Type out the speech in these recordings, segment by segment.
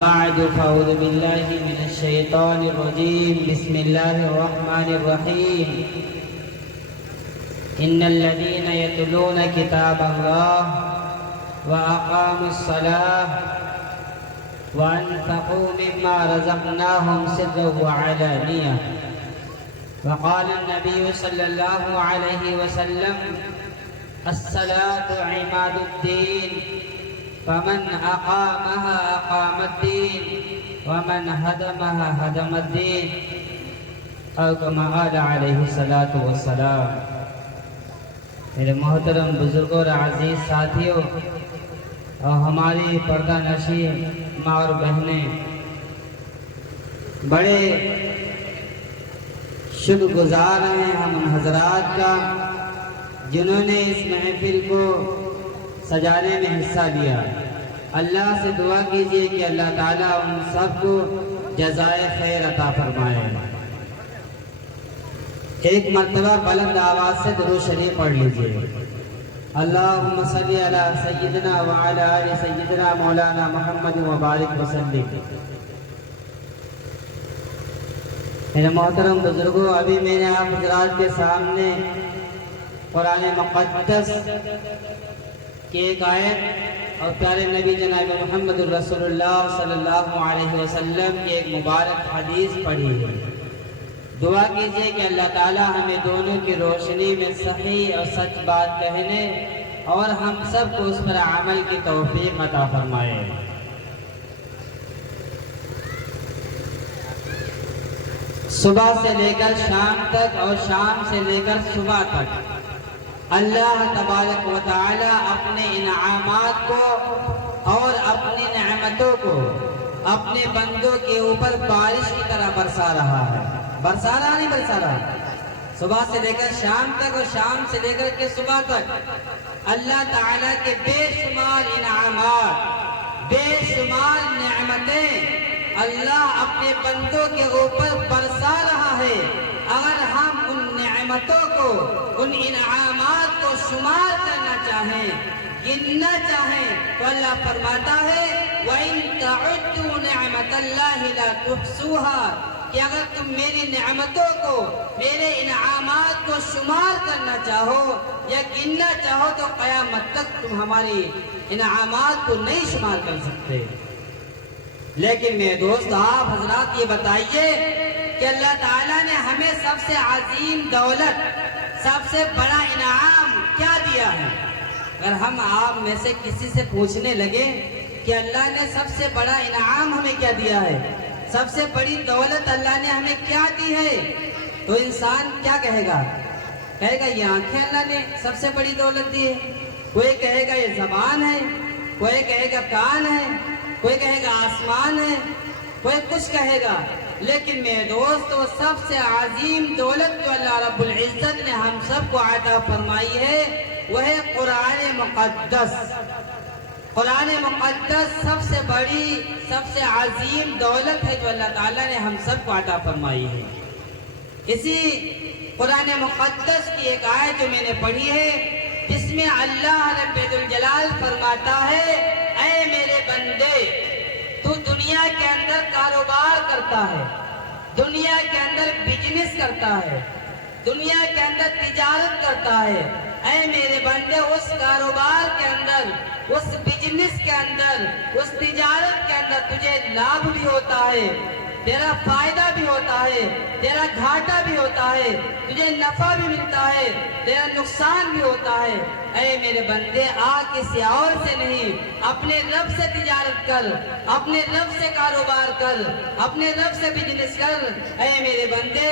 بعد فأعوذ بالله من الشيطان الرجيم. بسم الله الرحمن الرحيم. إن الذين يتلون كتاب الله وأقاموا الصلاة وأنفقوا مما رزقناهم سرا وعلانية. وقال النبي صلى الله عليه وسلم: الصلاة عماد الدين، فمن أقامها أقام الدين ومن هدمها هدم الدين، أو كما قال عليه الصلاة والسلام. میرے محترم بزرگوں اور عزیز ساتھیوں اور ہماری پردہ نشین ماں اور بہنیں، بڑے شکر گزار ہیں ہم ان حضرات کا جنہوں نے اس محفل کو سجانے میں حصہ لیا. اللہ سے دعا کیجئے کہ اللہ تعالیٰ ان سب کو جزائے خیر عطا فرمائے. ایک مرتبہ بلند آواز سے درود شریف پڑھ لیجئے. اللہم صلی علی سیدنا وعلی آل سیدنا مولانا محمد وبارک وسلم. میرے محترم بزرگوں، ابھی میں نے آپ حضرات کے سامنے قرآن مقدس کی ایک آیت اور پیارے نبی جناب محمد رسول اللہ صلی اللہ علیہ وسلم کی ایک مبارک حدیث پڑھی ہے. دعا کیجئے کہ اللہ تعالی ہمیں دونوں کی روشنی میں صحیح اور سچ بات کہنے اور ہم سب کو اس پر عمل کی توفیق عطا فرمائے. صبح سے لے کر شام تک اور شام سے لے کر صبح تک اللہ تبارک و تعالی اپنے انعامات کو اور اپنی نعمتوں کو اپنے بندوں کے اوپر بارش کی طرح برسا رہا ہے. برسا رہا نہیں برسا رہا؟ صبح سے لے کر شام تک اور شام سے لے کر کے صبح تک اللہ تعالی کے بے شمار انعامات، بے شمار نعمتیں اللہ اپنے بندوں کے اوپر برسا رہا ہے. اگر ہم ان نعمتوں کو، ان انعامات کو شمار کرنا چاہیں، گننا چاہیں، تو اللہ فرماتا ہے وَإِن تَعُدُّوا نِعْمَةَ اللَّهِ لَا تُحْصُوهَا، کہ اگر تم میری نعمتوں کو، میرے انعامات کو شمار کرنا چاہو یا گننا چاہو تو قیامت تک تم ہماری انعامات کو نہیں شمار کر سکتے. لیکن میرے دوست، آپ حضرات یہ بتائیے کہ اللہ تعالیٰ نے ہمیں سب سے عظیم دولت، سب سے بڑا انعام کیا دیا ہے؟ اگر ہم آپ میں سے کسی سے پوچھنے لگے کہ اللہ نے سب سے بڑا انعام ہمیں کیا دیا ہے، سب سے بڑی دولت اللہ نے ہمیں کیا دی ہے، تو انسان کیا کہے گا؟ کہے گا یہ آنکھیں اللہ نے سب سے بڑی دولت دی ہے. کوئی کہے گا یہ زبان ہے، کوئی کہے گا کان ہے، کوئی کہے گا آسمان ہے، کوئی کچھ کہے گا. لیکن میرے دوستو، سب سے عظیم دولت جو اللہ رب العزت نے ہم سب کو عطا فرمائی ہے وہ ہے قرآن مقدس. قرآن مقدس سب سے بڑی، سب سے عظیم دولت ہے جو اللہ تعالیٰ نے ہم سب کو عطا فرمائی ہے. اسی قرآن مقدس کی ایک آیت جو میں نے پڑھی ہے، جس میں اللہ رب الجلال فرماتا ہے اے میرے بندے، تو دنیا کے اندر کاروبار کرتا ہے، دنیا کے اندر بزنس کرتا ہے، دنیا کے اندر تجارت کرتا ہے. اے میرے بندے، اس کاروبار کے اندر، اس بزنس کے اندر، اس تجارت کے اندر تجھے لابھ بھی ہوتا ہے، تیرا فائدہ بھی ہوتا ہے، تیرا گھاٹا بھی ہوتا ہے، تجھے نفع بھی ملتا ہے، تیرا نقصان بھی ہوتا ہے. اے میرے بندے، کسی اور سے نہیں، اپنے رب سے تجارت کر، اپنے رب سے کاروبار کر، اپنے رب سے بزنس کر. اے میرے بندے،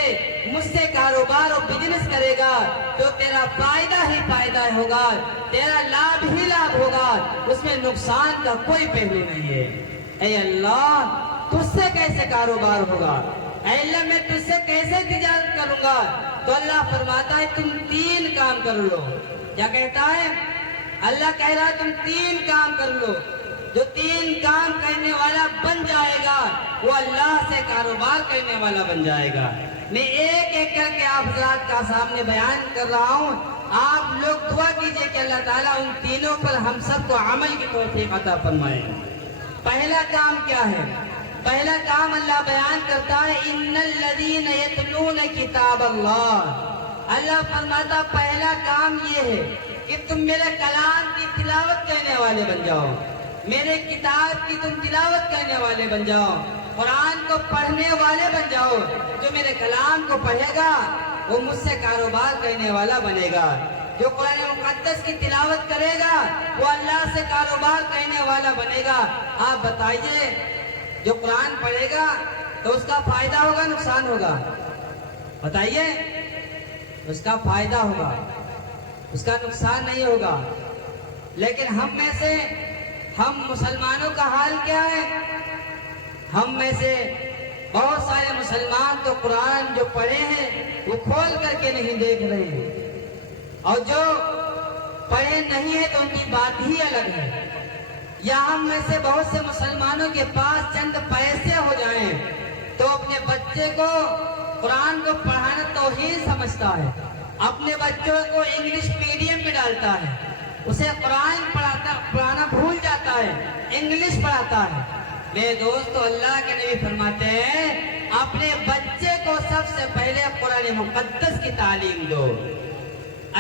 مجھ سے کاروبار اور بزنس کرے گا تو تیرا فائدہ ہی فائدہ ہوگا، تیرا لابھ ہی لابھ ہوگا، اس میں نقصان کا کوئی پہلو نہیں ہے. اے اللہ، تجھ سے کیسے کاروبار ہوگا؟ اے اللہ، میں تجھ سے کیسے تجارت کروں گا؟ تو اللہ فرماتا ہے تم 3 کام کر لو. کیا کہتا ہے؟ اللہ کہہ رہا ہے تم 3 کام کر لو. جو 3 کام کرنے والا بن جائے گا وہ اللہ سے کاروبار کرنے والا بن جائے گا. میں ایک ایک کر کے آپ حضرات کا سامنے بیان کر رہا ہوں. آپ لوگ دعا کیجئے کہ اللہ تعالیٰ ان تینوں پر ہم سب کو عمل کی توفیق عطا فرمائے. پہلا کام کیا ہے؟ پہلا کام اللہ بیان کرتا ہے ان الذین یتلون کتاب اللہ۔ اللہ فرماتا پہلا کام یہ ہے کہ تم میرے کلام کی تلاوت کرنے والے بن جاؤ، میرے کتاب کی تم تلاوت کرنے والے بن جاؤ، قرآن کو پڑھنے والے بن جاؤ۔ جو میرے کلام کو پڑھے گا وہ مجھ سے کاروبار کرنے والا بنے گا، جو قرآن مقدس کی تلاوت کرے گا وہ اللہ سے کاروبار کرنے والا بنے گا۔ آپ بتائیے جو قرآن پڑھے گا تو اس کا فائدہ ہوگا نقصان ہوگا؟ بتائیے، اس کا فائدہ ہوگا، اس کا نقصان نہیں ہوگا۔ لیکن ہم میں سے ہم مسلمانوں کا حال کیا ہے؟ ہم میں سے بہت سارے مسلمان تو قرآن جو پڑھے ہیں وہ کھول کر کے نہیں دیکھ رہے ہیں، اور جو پڑھے نہیں ہیں تو ان کی بات ہی الگ ہے۔ یا ہم میں سے بہت سے مسلمانوں کے پاس چند پیسے ہو جائیں تو اپنے بچے کو قرآن کو پڑھانا توہین سمجھتا ہے، اپنے بچوں کو انگلش میڈیم میں ڈالتا ہے، اسے قرآن پڑھانا بھول جاتا ہے، انگلش پڑھاتا ہے۔ میرے دوستو، اللہ کے نبی فرماتے ہیں اپنے بچے کو سب سے پہلے قرآن مقدس کی تعلیم دو۔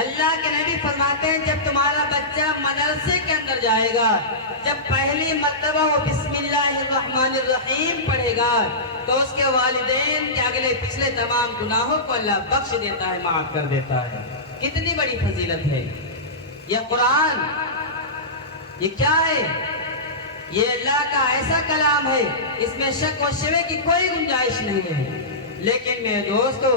اللہ کے نبی فرماتے ہیں جب تمہارا بچہ مدرسے کے اندر جائے گا، جب پہلی مرتبہ وہ بسم اللہ الرحمن الرحیم پڑھے گا تو اس کے والدین کے اگلے پچھلے تمام گناہوں کو اللہ بخش دیتا ہے، معاف کر دیتا ہے۔ کتنی بڑی فضیلت ہے یہ قرآن! یہ کیا ہے؟ یہ اللہ کا ایسا کلام ہے، اس میں شک و شبہ کی کوئی گنجائش نہیں ہے۔ لیکن میرے دوستو،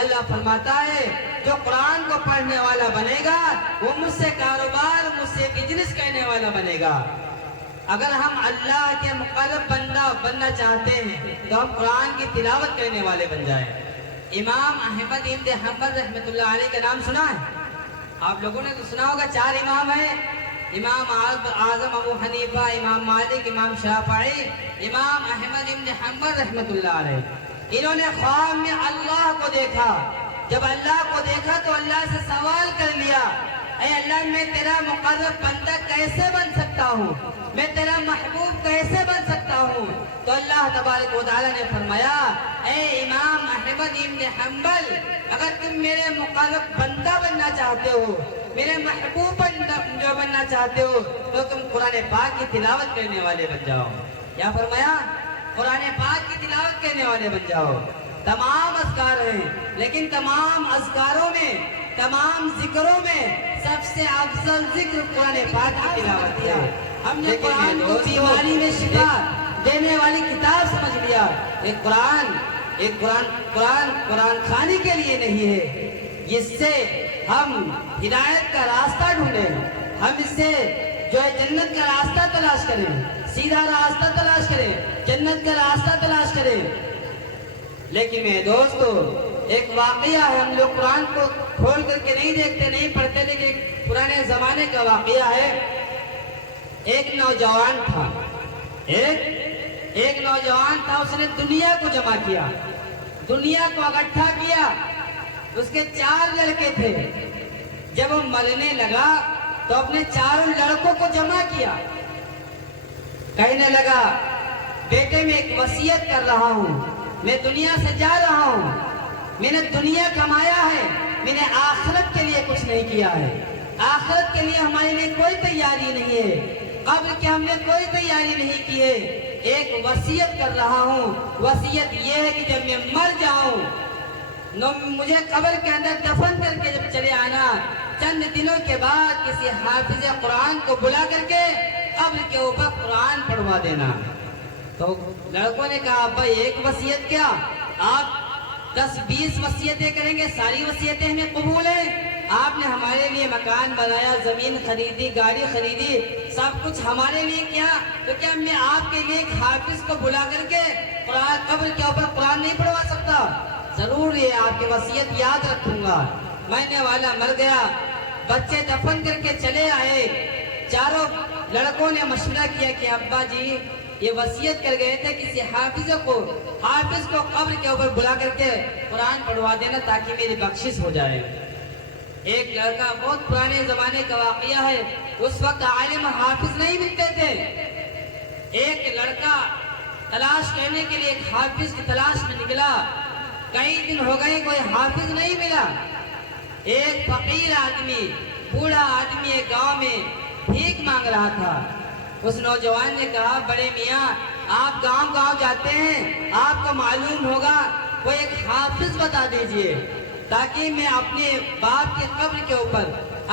اللہ فرماتا ہے جو قرآن کو پڑھنے والا بنے گا وہ مجھ سے کاروبار، مجھ سے بزنس کرنے والا بنے گا۔ اگر ہم اللہ کے مقرب بندہ بننا چاہتے ہیں تو ہم قرآن کی تلاوت کرنے والے بن جائیں۔ امام احمد بن حنبل رحمۃ اللہ علیہ کا نام سنا ہے؟ آپ لوگوں نے تو سنا ہوگا، 4 امام ہیں، امام اعظم ابو حنیفہ، امام مالک، امام شافعی، امام احمد بن حنبل رحمۃ اللہ علیہ۔ انہوں نے خواب میں اللہ کو دیکھا، جب اللہ کو دیکھا تو اللہ سے سوال کر لیا، اے اللہ میں تیرا مقرب بندہ کیسے بن سکتا ہوں، میں تیرا محبوب کیسے بن سکتا ہوں؟ تو اللہ تبارک و تعالیٰ نے فرمایا، اے امام احمد بن حنبل، اگر تم میرے مقرب بندہ بننا چاہتے ہو، میرے محبوب جو بننا چاہتے ہو تو تم قرآن پاک کی تلاوت کرنے والے بن جاؤ۔ کیا فرمایا؟ قرآن پاک کی تلاوت کرنے والے بن جاؤ۔ تمام اذکار ہیں، لیکن تمام اذکاروں میں، تمام ذکروں میں سب سے افضل ذکر قرآن پاک کی تلاوت ہے۔ ہم نے قرآن کو بیماری میں شفا دینے والی کتاب سمجھ لیا۔ قرآن کھانے کے لیے نہیں ہے، جس سے ہم ہدایت کا راستہ ڈھونڈیں، ہم اس سے جو ہے جنت کا راستہ تلاش کریں، سیدھا راستہ تلاش کریں، جنت کا راستہ تلاش کریں۔ لیکن میرے دوستو، ایک واقعہ ہے، ہم لوگ قرآن کو کھول کر کے نہیں دیکھتے، نہیں پڑھتے، لیکن ایک پرانے زمانے کا واقعہ ہے۔ ایک نوجوان تھا، ایک نوجوان تھا، اس نے دنیا کو جمع کیا، دنیا کو اکٹھا کیا۔ اس کے 4 لڑکے تھے، جب وہ مرنے لگا تو اپنے 4 لڑکوں کو جمع کیا، کہنے لگا بیٹے میں ایک وصیت کر رہا ہوں، میں دنیا سے جا رہا ہوں، میں نے دنیا کمایا ہے، میں نے آخرت کے لیے کچھ نہیں کیا ہے، آخرت کے لیے ہمارے لیے کوئی تیاری نہیں ہے، قبر کی ہم نے کوئی تیاری نہیں کی ہے، ایک وصیت کر رہا ہوں، وصیت یہ ہے کہ جب میں مر جاؤں مجھے قبر کے اندر دفن کر کے جب چلے آنا، چند دنوں کے بعد کسی حافظ قرآن کو بلا کر کے قبر کے اوپر قرآن پڑھوا دینا۔ تو لڑکوں نے کہا ابا ایک وصیت کیا، آپ 10-20 وصیتیں کریں گے، ساری وصیتیں ہمیں قبول ہیں، آپ نے ہمارے لیے مکان بنایا، زمین خریدی، گاڑی خریدی، سب کچھ ہمارے لیے کیا، تو کیا میں آپ کے لیے ایک حافظ کو بلا کر کے قبر کے اوپر قرآن نہیں پڑھوا سکتا؟ ضرور یہ آپ کی وصیت یاد رکھوں گا۔ مرنے والا مر گیا، بچے دفن کر کے چلے آئے، 4 لڑکوں نے مشورہ کیا کہ ابا جی یہ وصیت کر گئے تھے کسی حافظ کو قبر کے اوپر بلا کر کے قرآن پڑھوا دینا تاکہ میری بخشش ہو جائے۔ ایک لڑکا، بہت پرانے زمانے کا واقعہ ہے، اس وقت عالم حافظ نہیں ملتے تھے، ایک لڑکا تلاش کرنے کے لیے ایک حافظ کی تلاش میں نکلا. کئی دن ہو گئے کوئی حافظ نہیں ملا. ایک فقیر آدمی، بوڑھا آدمی ایک گاؤں میں بھیک مانگ رہا تھا. اس نوجوان نے کہا بڑے میاں آپ گاؤں گاؤں جاتے ہیں، آپ کو معلوم ہوگا، کوئی ایک حافظ بتا دیجئے تاکہ میں اپنے باپ کی قبر کے اوپر،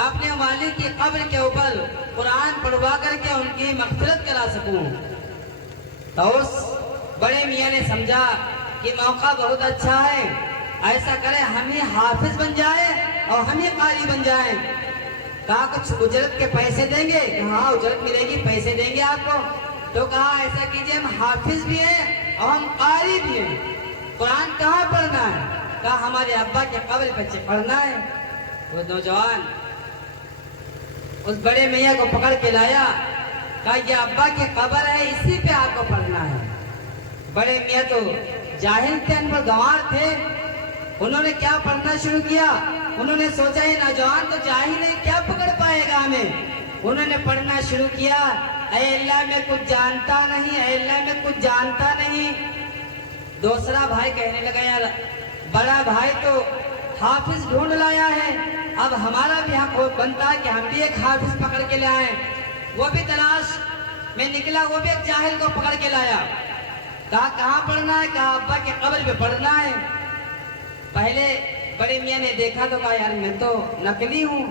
اپنے والد کی قبر کے اوپر قرآن پڑھوا کر کے ان کی مغفرت کرا سکوں. تو اس بڑے میاں نے سمجھا کہ موقع بہت اچھا ہے، ایسا کرے ہم ہی حافظ بن جائے اور ہم ہی قاری بن جائیں. کہا کچھ اجرت کے پیسے دیں گے؟ ہاں اجرت ملے گی، پیسے دیں گے آپ کو. تو کہا ایسا کیجئے ہم حافظ بھی ہیں اور ہم قاری بھی ہیں. قرآن کہاں پڑھنا ہے؟ کہا ہمارے ابا کے قبر پہ پڑھنا ہے. وہ نوجوان اس بڑے میاں کو پکڑ کے لایا، کہا یہ ابا کی قبر ہے، اسی پہ آپ کو پڑھنا ہے. بڑے میاں تو جاہل تھے، ان پر گنوار تھے. انہوں نے کیا پڑھنا شروع کیا؟ انہوں نے سوچا یہ نوجوان تو جاہل ہے، کیا پکڑ پائے گا ہمیں. انہوں نے پڑھنا شروع کیا، اے اللہ میں کچھ جانتا نہیں، اے اللہ میں کچھ جانتا نہیں. دوسرا بھائی کہنے لگا یار بڑا بھائی تو حافظ ڈھونڈ لایا ہے، اب ہمارا بھی حق بنتا ہے کہ ہم بھی ایک حافظ پکڑ کے لائیں. وہ بھی تلاش میں نکلا، وہ بھی ایک جاہل کو پکڑ کے لایا. کہا کہاں پڑھنا ہے؟ کہا ابا کی قبر پہ پڑھنا ہے. پہلے بڑے میاں نے دیکھا تو کہا یار میں تو نقلی ہوں،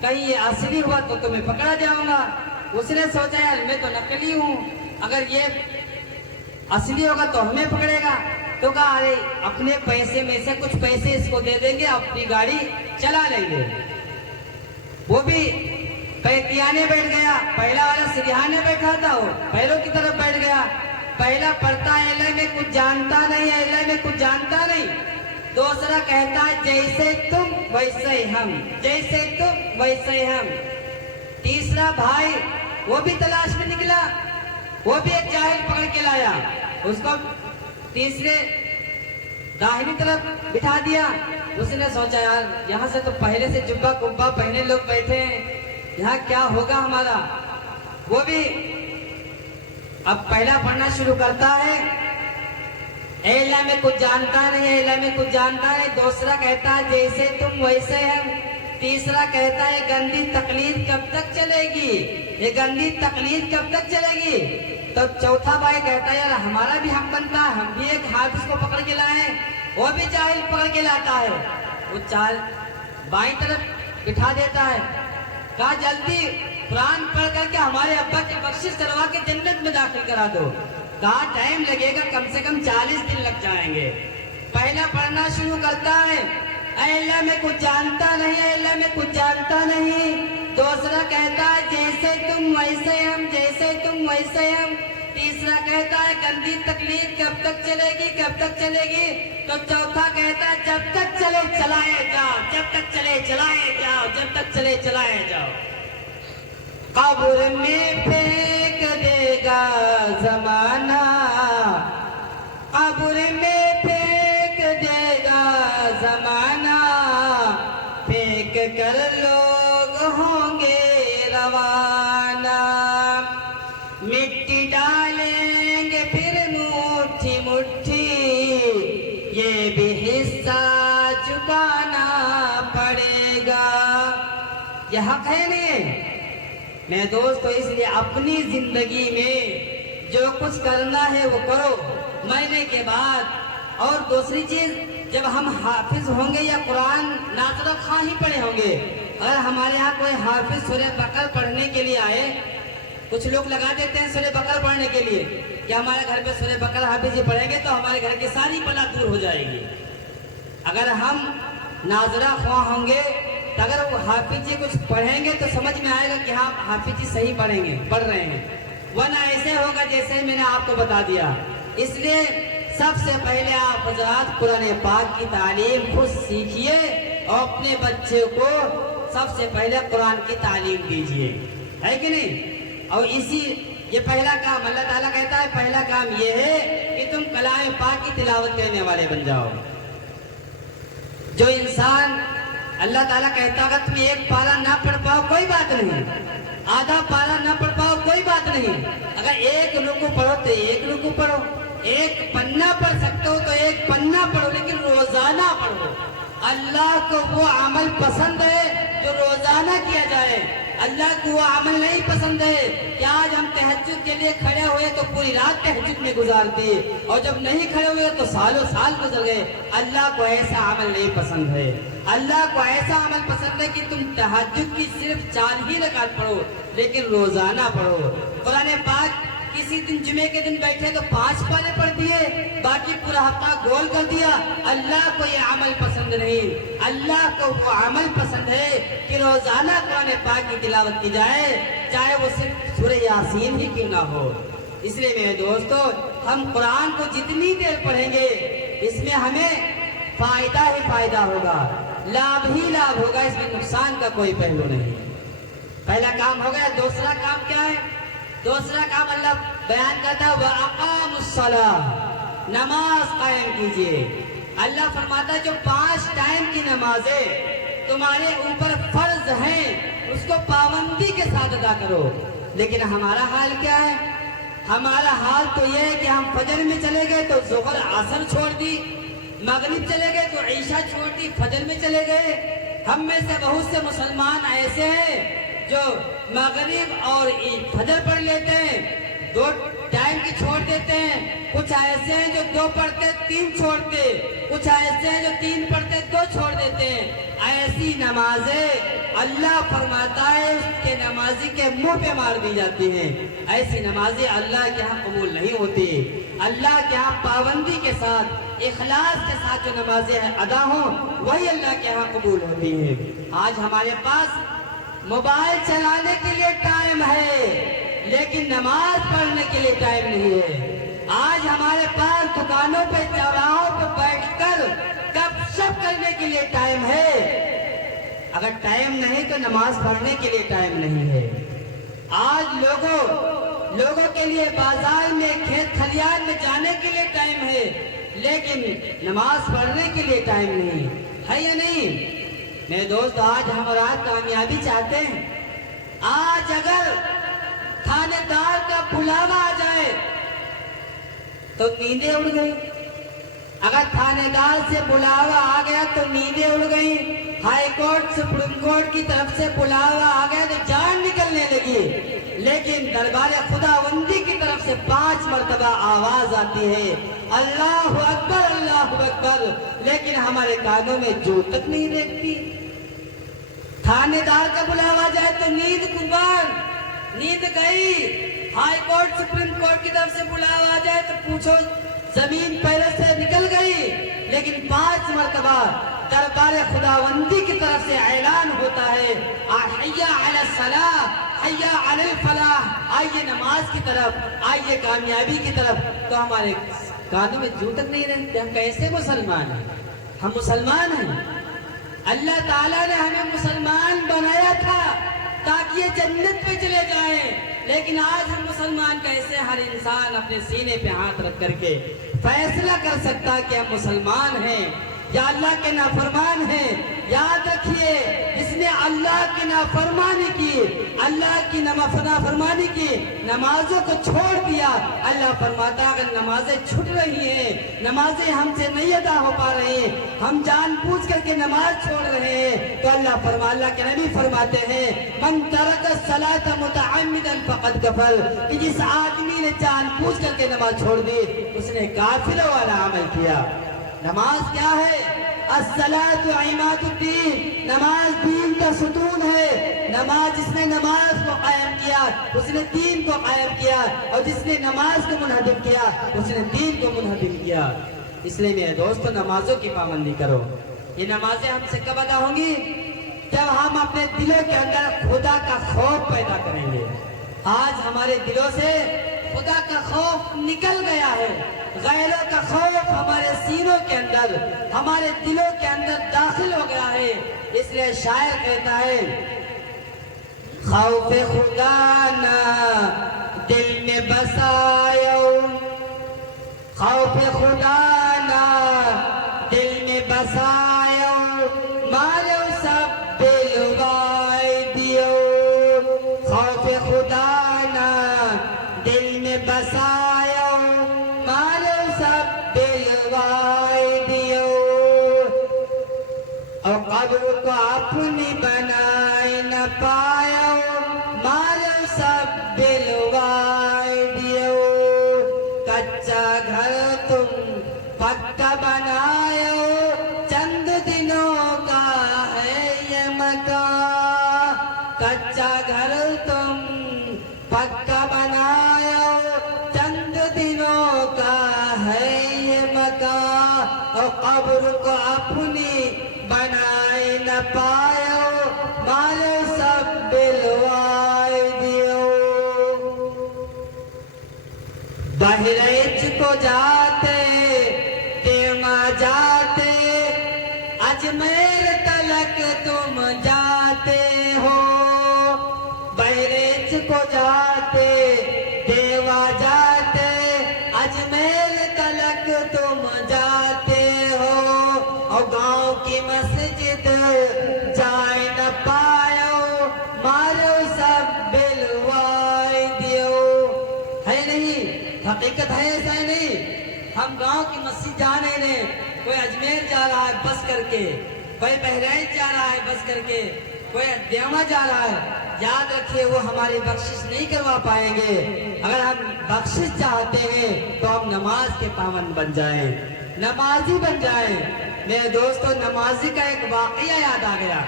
کہیں یہ اصلی ہوا تو تمہیں پکڑا جاؤں گا. اس نے سوچا یار میں تو نقلی ہوں، اگر یہ اصلی ہوگا تو ہمیں پکڑے گا. تو کہا ارے اپنے پیسے میں سے کچھ پیسے اس کو دے دیں گے، اپنی گاڑی چلا لیں گے. وہ بھی پیتیانے بیٹھ گیا، پہلا والا سریحانے بیٹھا تھا، وہ پیروں کی طرف بیٹھ گیا. پہلا پڑھتا ہے اللہ میں کچھ جانتا نہیں، اللہ میں کچھ جانتا نہیں. دوسرا کہتا ہے جیسے تم ویسے ہی ہم، جیسے تم ویسے ہی ہم. تیسرا بھائی وہ بھی تلاش میں نکلا، وہ بھی ایک جاہل پکڑ کے لایا. اس کو تیسرے داہنی طرف بٹھا دیا. اس نے سوچا یار یہاں سے تو پہلے سے جبہ کبا پہنے لوگ بیٹھے ہیں، یہاں کیا ہوگا ہمارا. وہ بھی اب پہلا پڑھنا شروع کرتا ہے، اے اللہ میں کچھ جانتا نہیں، اے اللہ میں کچھ جانتا نہیں. دوسرا کہتا ہے جیسے تم ویسے ہم. تیسرا کہتا ہے گندی تقلید کب تک چلے گی، یہ گندی تقلید کب تک چلے گی. تو چوتھا بھائی کہتا ہے یار ہمارا بھی حق بنتا ہے، ہم بھی ایک حافظ کو پکڑ کے لائیں. وہ بھی جاہل پکڑ کے لاتا ہے. وہ چال بائیں طرف بٹھا دیتا ہے. کہا جلدی قرآن پڑھ کر کے ہمارے ابا کی بخشش کروا کے جنت میں داخل کرا دو. کہا ٹائم لگے گا، کم سے کم 40 دن لگ جائیں گے. پہلا پڑھنا شروع کرتا ہے، اے اللہ میں کچھ جانتا نہیں، اے اللہ میں کچھ جانتا نہیں. دوسرا کہتا ہے جیسے تم ویسے ہم، جیسے تم ویسے ہم. تیسرا کہتا ہے گندی تکلیف کب تک چلے گی، کب تک چلے گی. تو چوتھا کہتا ہے جب تک چلے چلائے جاؤ، جب تک چلے چلائے جاؤ، جب تک چلے چلائے جاؤ. قبر میں پھینک دے گا زمانہ، قبر میں پھینک دے گا زمانہ، پھینک کر لوگ ہوں گے روانہ. مٹی ڈالیں گے پھر مٹھی مٹھی، یہ بھی حصہ چکانا پڑے گا. یہ حق ہے نہیں میں دوستو. اس لیے اپنی زندگی میں جو کچھ کرنا ہے وہ کرو مرنے کے بعد. اور دوسری چیز جب ہم حافظ ہوں گے یا قرآن ناظرہ خواہ ہی پڑھے ہوں گے، اگر ہمارے ہاں کوئی حافظ سورہ بقرہ پڑھنے کے لیے آئے، کچھ لوگ لگا دیتے ہیں سورہ بقرہ پڑھنے کے لیے کہ ہمارے گھر پہ سورہ بقرہ حافظ جی پڑھیں گے تو ہمارے گھر کی ساری بلا دور ہو جائے گی. اگر ہم ناظرہ خواہ ہوں گے تو اگر وہ حافظ جی کچھ پڑھیں گے تو سمجھ میں آئے گا کہ ہاں حافظ جی صحیح پڑھ رہے ہیں. ورنہ ایسے ہوگا جیسے میں نے آپ کو بتا دیا. اس لیے سب سے پہلے آپ حضرات قرآن پاک کی تعلیم خود سیکھیے اور اپنے بچے کو سب سے پہلے قرآن کی تعلیم دیجیے، ہے کہ نہیں. اور یہ پہلا کام اللہ تعالیٰ کہتا ہے، پہلا کام یہ ہے کہ تم کلام پاک کی تلاوت کرنے والے بن جاؤ. جو انسان اللہ تعالیٰ کہتا اگر تم ایک پارہ نہ پڑھ پاؤ کوئی بات نہیں، آدھا پارہ نہ پڑھ پاؤ کوئی بات نہیں، اگر ایک رکوع پڑھو تو ایک رکوع پڑھو، ایک پنہ پڑھ سکتے ہو تو ایک پنہ پڑھو، لیکن روزانہ پڑھو۔ اللہ کو وہ عمل پسند ہے جو روزانہ کیا جائے، اللہ کو وہ عمل نہیں پسند ہے کہ آج ہم تہجد کے لیے کھڑے ہوئے تو پوری رات تہجد میں گزار دیے اور جب نہیں کھڑے ہوئے تو سالوں سال گزر گئے۔ اللہ کو ایسا عمل نہیں پسند ہے۔ اللہ کو ایسا عمل پسند ہے کہ تم تہجد کی صرف 4 ہی رکعت پڑھو لیکن روزانہ پڑھو۔ قرآن پاک کسی دن جمعے کے دن بیٹھے تو 5 پارے پڑھ دیے، باقی پورا ہفتہ گول کر دیا۔ اللہ کو یہ عمل پسند نہیں، اللہ کو وہ عمل پسند ہے کہ روزانہ قرآن پاک کی تلاوت کی جائے، چاہے وہ صرف سورہ یاسین ہی کیوں نہ ہو۔ اس لیے میرے دوستو، ہم قرآن کو جتنی دیر پڑھیں گے اس میں ہمیں فائدہ ہی فائدہ ہوگا، لابھ ہی لابھ ہوگا، اس میں نقصان کا کوئی پہلو نہیں۔ پہلا کام ہو گیا۔ دوسرا کام کیا ہے؟ دوسرا کام اللہ بیان کرتا ہے وَأَقَامُوا الصَّلَاةَ، نماز قائم کیجئے۔ اللہ فرماتا ہے جو 5 ٹائم کی نمازیں تمہارے اوپر فرض ہیں اس کو پابندی کے ساتھ ادا کرو۔ لیکن ہمارا حال کیا ہے؟ ہمارا حال تو یہ ہے کہ ہم فجر میں چلے گئے تو ظہر عصر چھوڑ دی، مغرب چلے گئے تو عشاء چھوڑ دی، فجر میں چلے گئے۔ ہم میں سے بہت سے مسلمان ایسے ہیں جو مغرب اور فجر پڑھ لیتے ہیں، 2 ٹائم کی چھوڑ دیتے ہیں۔ کچھ ایسے ہیں جو 2 پڑھتے 3 چھوڑتے، کچھ ایسے ہیں جو 3 پڑھتے 2 چھوڑ دیتے ہیں۔ ایسی نمازیں اللہ فرماتا ہے اس کے نمازی کے منہ پہ مار دی جاتی ہیں۔ ایسی نمازیں اللہ کے ہاں قبول نہیں ہوتی۔ اللہ کے ہاں پابندی کے ساتھ، اخلاص کے ساتھ جو نمازیں ادا ہوں وہی اللہ کے ہاں قبول ہوتی ہیں۔ آج ہمارے پاس موبائل چلانے کے لیے ٹائم ہے لیکن نماز پڑھنے کے لیے ٹائم نہیں ہے۔ آج ہمارے پاس دکانوں پہ چوراہوں پہ بیٹھ کر گپ شپ کرنے کے لیے ٹائم ہے، اگر ٹائم نہیں تو نماز پڑھنے کے لیے ٹائم نہیں ہے۔ آج لوگوں کے لیے بازار میں کھیت کھلیان میں جانے کے لیے ٹائم ہے لیکن نماز پڑھنے کے لیے ٹائم نہیں ہے، یا نہیں؟ میرے دوست، آج ہم اور آج کامیابی چاہتے ہیں۔ آج اگر تھانے دار کا بلاوا آ جائے تو نیندیں اڑ گئی، اگر تھانے دار سے بلاوا آ گیا تو نیندیں اڑ گئی، ہائی کورٹ سپریم کورٹ کی طرف سے بلاوا آ گیا تو جان نکلنے لگی، لیکن دربار خداوندی کی طرف سے 5 مرتبہ آواز آتی ہے اللہ اکبر اللہ اکبر، لیکن ہمارے کانوں میں جو تک نہیں دیکھتی۔ تھانے دار کا بلاوا جائے تو نیند قربان، نیند گئی۔ ہائی کورٹ سپریم کورٹ کی طرف سے بلاوا جائے تو پوچھو زمین پہلے سے نکل گئی، لیکن 5 مرتبہ دربار خداوندی کی طرف سے اعلان ہوتا ہے حی علی الصلاۃ، حی علی الفلاح، آئیے نماز کی طرف، آئیے کامیابی کی طرف، تو ہمارے کانوں میں جو تک نہیں رہتے۔ ہم کیسے مسلمان ہیں؟ ہم مسلمان ہیں، اللہ تعالیٰ نے ہمیں مسلمان بنایا تھا تاکہ یہ جنت پہ چلے جائیں، لیکن آج ہم مسلمان کیسے؟ ہر انسان اپنے سینے پہ ہاتھ رکھ کر کے فیصلہ کر سکتا کہ ہم مسلمان ہیں یا اللہ کے نافرمان ہیں۔ یاد رکھیے، جس نے اللہ کی نافرمانی کی، اللہ کی نافرمانی کی، نمازوں کو چھوڑ دیا، اللہ فرماتا اگر نمازیں چھٹ رہی ہیں، نمازیں ہم سے نہیں ادا ہو پا رہی ہیں، ہم جان بوجھ کر کے نماز چھوڑ رہے ہیں، تو اللہ کے نبی فرماتے ہیں من ترک الصلاۃ متعمدا فقد کفر، کہ جس آدمی نے جان بوجھ کر کے نماز چھوڑ دی اس نے کافروں والا عمل کیا۔ نماز کیا ہے؟ الصلاۃ عماد الدین، نماز دین کا ستون ہے۔ نماز، جس نے نماز کو قائم کیا اس نے دین کو قائم کیا، اور جس نے نماز کو منہدم کیا اس نے دین کو منہدم کیا۔ اس لیے میرے دوستو، نمازوں کی پابندی کرو۔ یہ نمازیں ہم سے کب ادا ہوں گی؟ جب ہم اپنے دلوں کے اندر خدا کا خوف پیدا کریں گے۔ آج ہمارے دلوں سے خدا کا خوف نکل گیا ہے، غیروں کا خوف ہمارے سینوں کے اندر، ہمارے دلوں کے اندر داخل ہو گیا ہے۔ اس لیے شاعر کہتا ہے خوف خدا نہ دل میں بسایو، خوف خدا نہ دل میں بسایو، مارو سب دلوائی دیو، خوف خدا نہ سب دلوائے اور قبر کو اپنی بنائے نہ پاؤ مارو سب دلوائے دیو کچا گھر تم پکا بناؤ چند دنوں کا ہے یہ مکان کچا گھر تم پکا بناؤ چند دنوں کا ہے یہ مکان اور قبر کو اپنی بنائے نہ پاؤ مارو سب دلوائے دیو بہرائچ کو جاتے تیما جاتے اجمیر تلک تم جاتے ہو بہرائچ کو جاتے دیوا جاتے اجمیر تلک تم جاتے ہو اور گاؤں کی مسجد جائے نہ پاؤ مارو سب دلوائے دیو ہے نہیں حقیقت ہے ایسا ہی نہیں ہم گاؤں کی مسجد جانے نے کوئی اجمیر جا رہا ہے بس کر کے کوئی بہرائچ جا رہا ہے بس کر کے کوئی دیوا جا رہا ہے یاد رکھیے وہ ہماری بخشش نہیں کروا پائیں گے اگر ہم بخشش چاہتے ہیں تو ہم نماز کے پابند بن جائیں نمازی بن جائیں میرے دوستو نمازی کا ایک واقعہ یاد آ گیا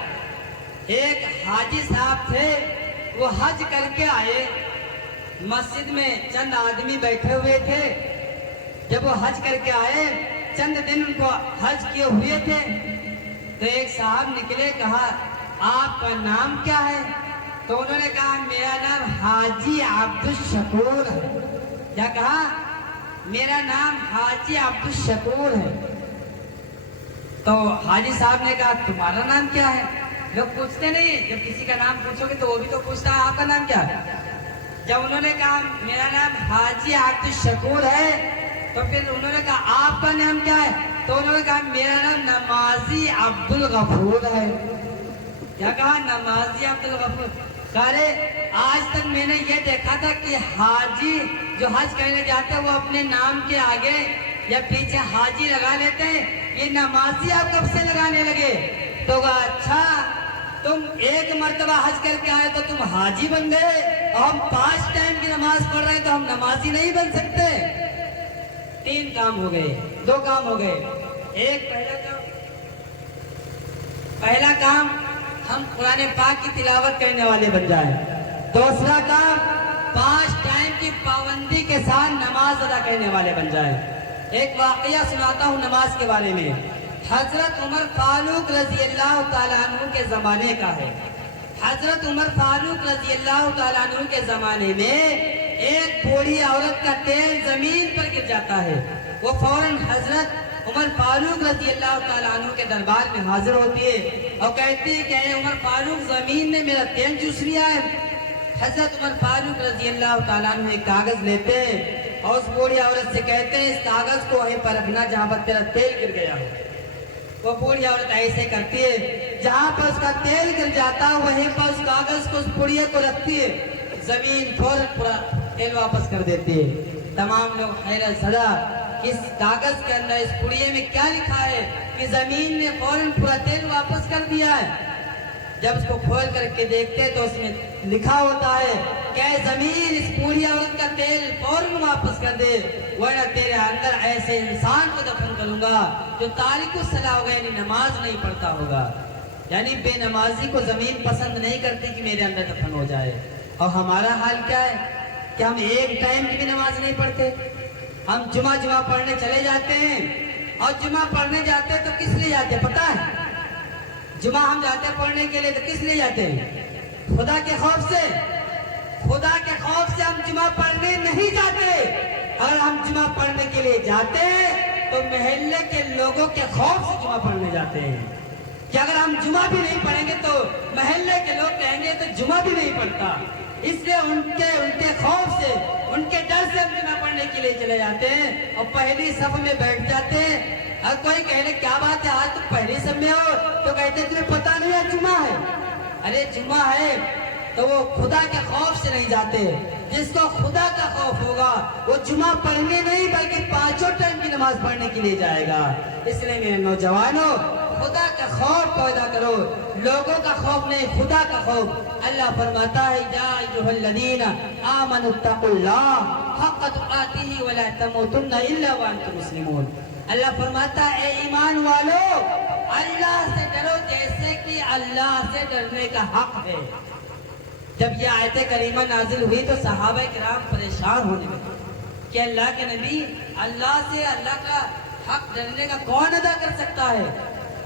ایک حاجی صاحب تھے وہ حج کر کے آئے مسجد میں چند آدمی بیٹھے ہوئے تھے جب وہ حج کر کے آئے چند دن ان کو حج کیے ہوئے تھے تو ایک صاحب نکلے کہا آپ کا نام کیا ہے تو انہوں نے کہا میرا نام حاجی عبدالشکور ہے کیا کہا میرا نام حاجی عبدالشکور ہے تو حاجی صاحب نے کہا تمہارا نام کیا ہے لوگ پوچھتے نہیں جب کسی کا نام پوچھو گے تو وہ بھی تو پوچھتا ہے آپ کا نام کیا ہے جب انہوں نے کہا میرا نام حاجی عبدالشکور ہے تو پھر انہوں نے کہا آپ کا نام کیا ہے تو انہوں نے کہا میرا نام نمازی عبدالغفور ہے کیا کہا نمازی عبدالغفور سارے آج تک میں نے یہ دیکھا تھا کہ حاجی جو حج کرنے جاتے ہیں وہ اپنے نام کے آگے یا پیچھے حاجی لگا لیتے ہیں یہ نمازی آپ کب سے لگانے لگے تو کہا اچھا تم ایک مرتبہ حج کر کے آئے تو تم حاجی بن گئے اور ہم 5 ٹائم کی نماز پڑھ رہے ہیں تو ہم نمازی نہیں بن سکتے 3 کام ہو گئے 2 کام ہو گئے ایک پہلا کام ہم قرآن پاک کی تلاوت کرنے والے بن جائیں دوسرا کام 5 ٹائم کی پابندی کے ساتھ نماز ادا کرنے والے بن جائیں ایک واقعہ سناتا ہوں نماز کے بارے میں حضرت عمر فاروق رضی اللہ تعالیٰ عنہ کے زمانے کا ہے حضرت عمر فاروق رضی اللہ تعالیٰ عنہ کے زمانے میں ایک بوڑھی عورت کا تیل زمین پر گر جاتا ہے وہ فوراً حضرت عمر فاروق رضی اللہ تعالیٰ عنہ کے دربار میں حاضر ہوتی ہے اور کہتی ہے کہ اے عمر فاروق زمین نے میرا تیل چوس لیا ہے حضرت عمر فاروق رضی اللہ تعالیٰ عنہ ایک کاغذ لیتے ہیں اور اس بوڑھی عورت سے کہتے ہیں اس کاغذ کو وہیں پر رکھنا جہاں پر تیرا تیل گر گیا ہو وہ بوڑھی عورت ایسے کرتی ہے جہاں پر اس کا تیل گر جاتا ہے وہیں پر اس کاغذ کو اس پڑیے کو رکھتی ہے زمین فوراً پورا تیل واپس کر دیتی ہے تمام لوگ حیرت زدہ اس کاغذ کے اندر اس پڑیے میں کیا لکھا ہے کہ زمین نے فوراً پورا تیل واپس کر دیا ہے جب اس کو کھول کر کے دیکھتے تو اس میں لکھا ہوتا ہے کہ اے زمین اس بوڑھی عورت کا تیل فوراً واپس کر دے ورنہ تیرے اندر ایسے انسان کو دفن کروں گا جو تارک الصلاۃ ہوگا یعنی نماز نہیں پڑھتا ہوگا یعنی بے نمازی کو زمین پسند نہیں کرتی کہ میرے اندر دفن ہو جائے اور ہمارا حال کیا ہے کہ ہم ایک ٹائم کی بھی نماز نہیں پڑھتے ہم جمعہ پڑھنے چلے جاتے ہیں اور جمعہ پڑھنے جاتے ہیں تو کس لیے جاتے ہیں پتہ ہے جمعہ ہم جاتے ہیں پڑھنے کے لیے تو کس لیے جاتے ہیں خدا کے خوف سے ہم جمعہ پڑھنے نہیں جاتے اگر ہم جمعہ پڑھنے کے لیے جاتے ہیں تو محلے کے لوگوں کے خوف سے جمعہ پڑھنے جاتے ہیں کہ اگر ہم جمعہ بھی نہیں پڑھیں گے تو محلے کے لوگ کہیں گے تو جمعہ بھی نہیں پڑھتا اس لیے ان کے خوف سے ان کے ڈر سے ہم جمعہ پڑھنے کے لیے چلے جاتے ہیں اور پہلی صف میں بیٹھ جاتے ہیں اور کوئی کہے کیا بات ہے آج تم پہلی صف میں ہو تو کہتے تمہیں پتہ نہیں ہے جمعہ ہے ارے جمعہ ہے تو وہ خدا کے خوف سے نہیں جاتے جس کو خدا کا خوف ہوگا وہ جمعہ پڑھنے نہیں بلکہ 5 ٹائم کی نماز پڑھنے کے لیے جائے گا۔ اس لیے میرے نوجوانوں، خدا کا خوف پیدا کرو، لوگوں کا خوف نہیں، خدا کا خوف۔ اللہ فرماتا ہے یا ایھا الذین آمنوا اتقوا اللہ حق تقاتہ ولا تموتن الا وانتم مسلمون۔ اللہ فرماتا ہے اے ایمان والو، اللہ سے ڈرو جیسے کہ اللہ سے ڈرنے کا حق ہے۔ جب یہ آیت کریمہ نازل ہوئی تو صحابہ کرام پریشان ہونے لگے کہ اللہ کے نبی، اللہ سے اللہ کا حق ڈرنے کا کون ادا کر سکتا ہے؟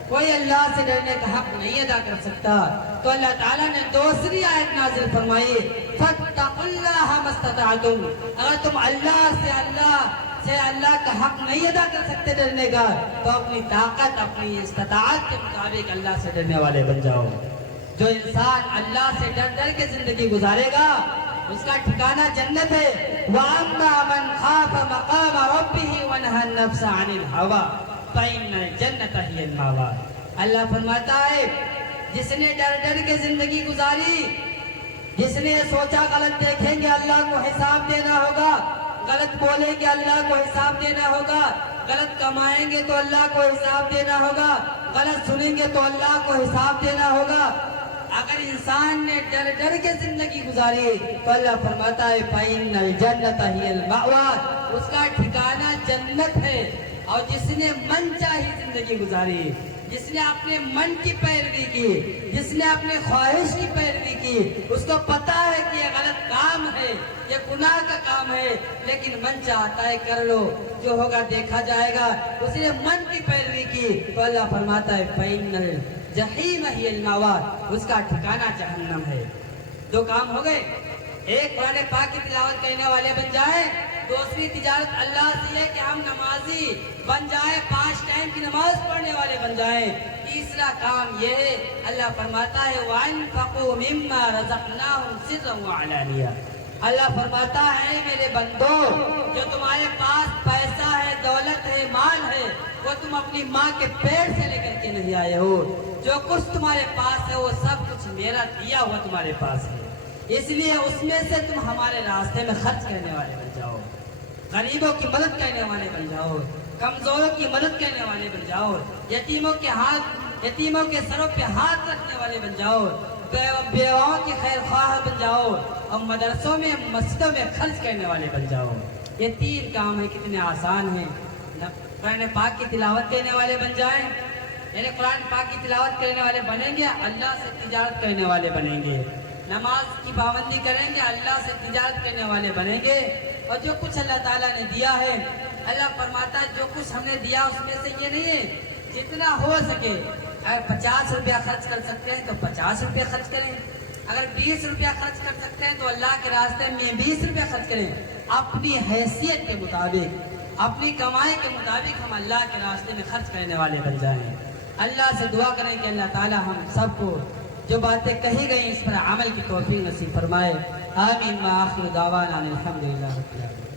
کوئی اللہ سے ڈرنے کا حق نہیں ادا کر سکتا۔ تو اللہ تعالیٰ نے دوسری آیت نازل فرمائی فاتقوا اللہ ما استطعتم، اگر تم اللہ کا حق نہیں ادا کر سکتے ڈرنے کا، تو اپنی طاقت، اپنی استطاعت کے مطابق اللہ سے ڈرنے والے بن جاؤ۔ جو انسان اللہ سے ڈر کے زندگی گزارے گا اس کا ٹھکانہ جنت ہے۔ وَأَمَّا مَنْ خَافَ مَقَامَ رَبِّهِ وَنَهَى النَّفْسَ عَنِ الْهَوَىٰ فَإِنَّ الْجَنَّةَ هِيَ الْمَأْوَىٰ۔ اللہ فرماتا ہے جس نے ڈر کے زندگی گزاری، جس نے سوچا غلط دیکھیں گے اللہ کو حساب دینا ہوگا، غلط بولیں گے اللہ کو حساب دینا ہوگا، غلط کمائیں گے تو اللہ کو حساب دینا ہوگا، غلط سنیں گے تو اللہ کو حساب دینا ہوگا۔ اگر انسان نے ڈر کے زندگی گزاری تو اللہ فرماتا ہے فَإِنَّ الْجَنَّةَ هِيَ الْمَأْوَىٰ، اس کا ٹھکانہ جنت ہے۔ اور جس نے من چاہی زندگی گزاری، جس نے اپنے من کی پیروی کی، جس نے اپنے خواہش کی پیروی کی، اس کو پتا ہے کہ یہ غلط کام ہے، یہ گناہ کا کام ہے، لیکن من چاہتا ہے کر لو، جو ہوگا دیکھا جائے گا۔ اس نے من کی پیروی کی تو اللہ فرماتا ہے فَإِنَّ الْجَحِيمَ هِيَ الْمَأْوَىٰ، اس کا ٹھکانہ جہنم ہے۔ دو کام ہو گئے، ایک قرآن پاک کی تلاوت کرنے والے بن جائیں، دوسری تجارت اللہ سے ہے کہ ہم نمازی بن جائیں، 5 ٹائم کی نماز پڑھنے والے بن جائیں۔ تیسرا کام یہ ہے، اللہ فرماتا ہے وَأَنفِقُوا مِمَّا رَزَقْنَاهُمْ سِرًّا وَعَلَانِيَةً۔ اللہ فرماتا ہے میرے بندو، جو تمہارے پاس پیسہ ہے، دولت ہے، مال ہے، وہ تم اپنی ماں کے پیٹ سے لے کر کے نہیں آئے ہو۔ جو کچھ تمہارے پاس ہے وہ سب کچھ میرا دیا ہوا تمہارے پاس ہے، اس لیے اس میں سے تم ہمارے راستے میں خرچ کرنے والے بن جاؤ، غریبوں کی مدد کرنے والے بن جاؤ، کمزوروں کی مدد کرنے والے بن جاؤ، یتیموں کے سروں پہ ہاتھ رکھنے والے بن جاؤ، بیواؤں کی خیر خواہ بن جاؤ، اور مدرسوں میں، مسجدوں میں خرچ کرنے والے بن جاؤ۔ یہ 3 کام ہیں، کتنے آسان ہیں۔ قرآن پاک کی تلاوت کرنے والے بن جائیں، یعنی قرآن پاک کی تلاوت کرنے والے بنیں گے، اللہ سے تجارت کرنے والے بنیں گے۔ نماز کی پابندی کریں گے، اللہ سے تجارت کرنے والے بنیں گے۔ اور جو کچھ اللہ تعالیٰ نے دیا ہے، اللہ فرماتا ہے جو کچھ ہم نے دیا اس میں سے یہ نہیں ہے، جتنا ہو سکے، اگر 50 روپیہ خرچ کر سکتے ہیں تو 50 روپیہ خرچ کریں، اگر 20 روپیہ خرچ کر سکتے ہیں تو اللہ کے راستے میں 20 روپیہ خرچ کریں۔ اپنی حیثیت کے مطابق، اپنی کمائی کے مطابق ہم اللہ کے راستے میں خرچ کرنے والے بن جائیں۔ اللہ سے دعا کریں کہ اللہ تعالیٰ ہم سب کو جو باتیں کہی گئی اس پر عمل کی توفیق نصیب فرمائے۔ آمین۔ وآخر دعوانا الحمدللہ رب العالمین۔